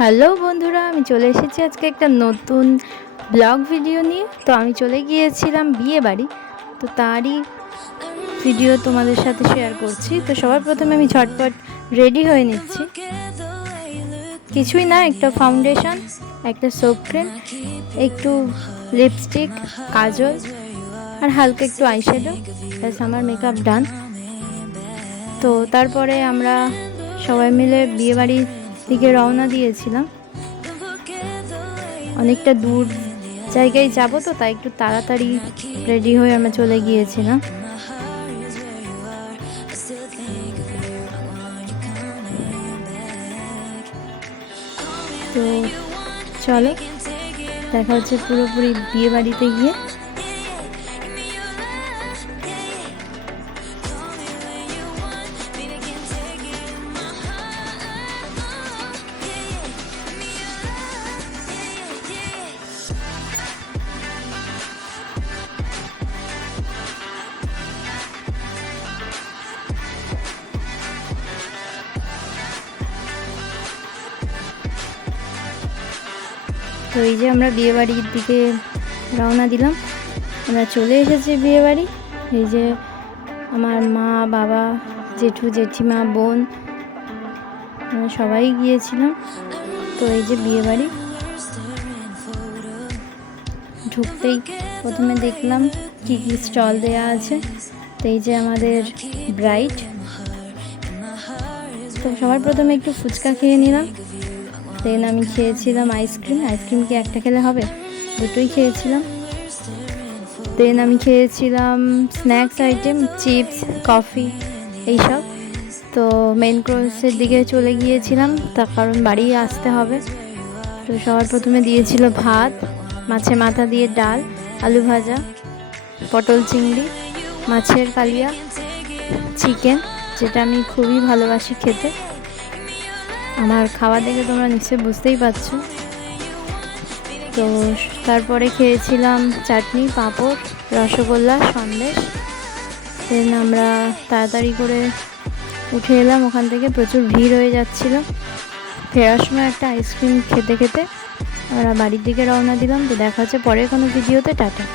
Hello বন্ধুরা, আমি চলে এসেছি আজকে একটা নতুন ব্লগ ভিডিও নিয়ে। তো আমি চলে গিয়েছিলাম বিয়ে বাড়ি। তো তারই ভিডিও তোমাদের সাথে শেয়ার করছি। তো সবার প্রথমে আমি ঝটপট রেডি হয়ে নিচ্ছি। কিছুই না, একটা ফাউন্ডেশন একটা সোপ ক্রিম একটু লিপস্টিক কাজল, আর হালকা একটু আইশ্যাডো ব্যাস আমার মেকআপ ডান তো তারপরে আমরা সবাই মিলে বিয়ে বাড়ির দিকে রওনা দিয়েছিলাম। অনেকটা দূর জায়গায় যাব তো, তাই একটু তাড়াতাড়ি রেডি হয়ে আমরা চলে গিয়েছিলাম। তো চলো, দেখা হচ্ছে পুরোপুরি বিয়ে বাড়িতে গিয়ে। তো এই যে আমরা বিয়ে বাড়ির দিকে রওনা দিলাম। আমরা চলে এসেছি বিয়ে বাড়ি এই যে আমার মা, বাবা, জেঠু, জেঠিমা, বোন, আমরা সবাই গিয়েছিলাম। তো এই যে বিয়ে বাড়ি ঢুকতেই প্রথমে দেখলাম কী কী স্টল দেওয়া আছে। তো এই যে আমাদের ব্রাইট। তো সবার প্রথমে একটু ফুচকা খেয়ে নিলাম। দেন আমি খেয়েছিলাম আইসক্রিম আইসক্রিম কি একটা খেলে হবে? দুটোই খেয়েছিলাম। দেন আমি খেয়েছিলাম স্ন্যাক্স আইটেম চিপস কফি এইসব। তো মেন কোর্সের দিকে চলে গিয়েছিলাম, তার কারণ বাড়ি আসতে হবে। তো সবার প্রথমে দিয়েছিল ভাত, মাছে মাথা দিয়ে ডাল, আলু ভাজা, পটল চিংড়ি, মাছের কালিয়া চিকেন যেটা আমি খুবই ভালোবাসি খেতে। আমার খাওয়া দেখে তোমরা নিশ্চয়ই বুঝতেই পারছ। তো তারপরে খেয়েছিলাম চাটনি, পাঁপড়, রসগোল্লা, সন্দেশ। দেন আমরা তাড়াতাড়ি করে উঠে এলাম, ওখান থেকে প্রচুর ভিড় হয়ে যাচ্ছিল। ফেরার সময় একটা আইসক্রিম খেতে খেতে আমরা বাড়ির দিকে রওনা দিলাম। তো দেখা হচ্ছে পরের কোনো ভিডিওতে। টাটা।